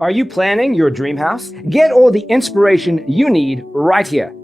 Are you planning your dream house? Get all the inspiration you need right here.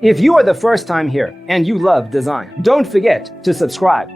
If you are the first time here and you love design, don't forget to subscribe.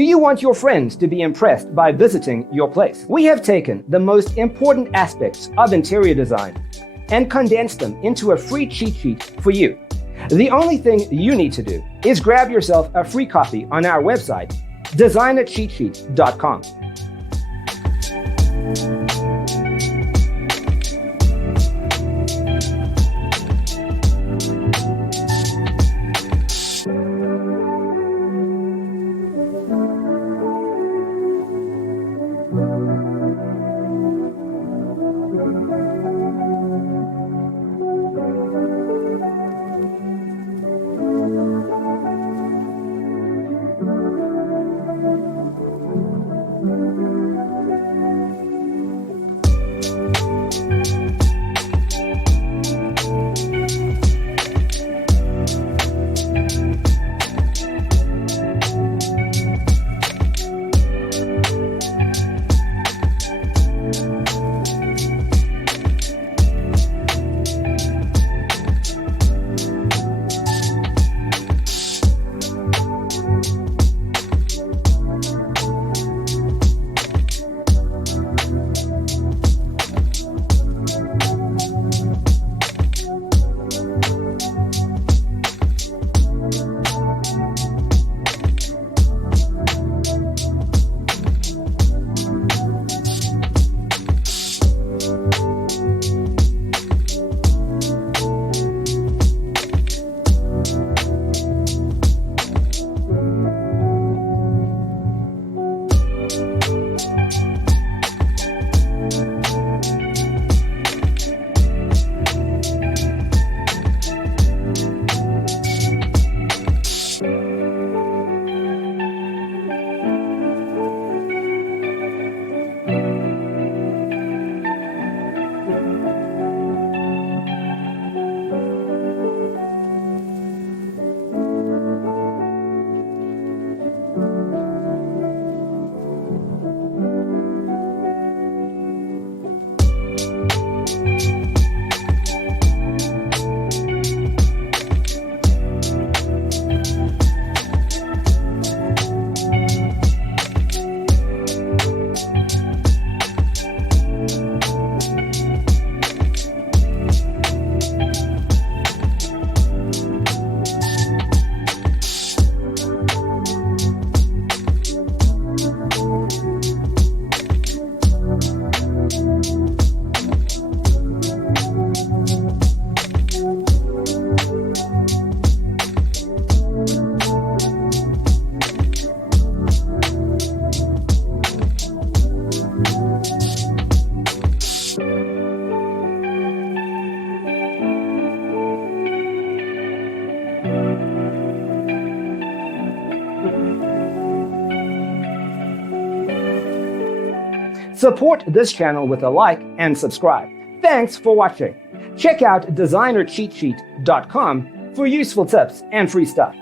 Do you want your friends to be impressed by visiting your place? We have taken the most important aspects of interior design and condensed them into a free cheat sheet for you. The only thing you need to do is grab yourself a free copy on our website, designercheatsheet.com. Support this channel with a like and subscribe. Thanks for watching. Check out designercheatsheet.com for useful tips and free stuff.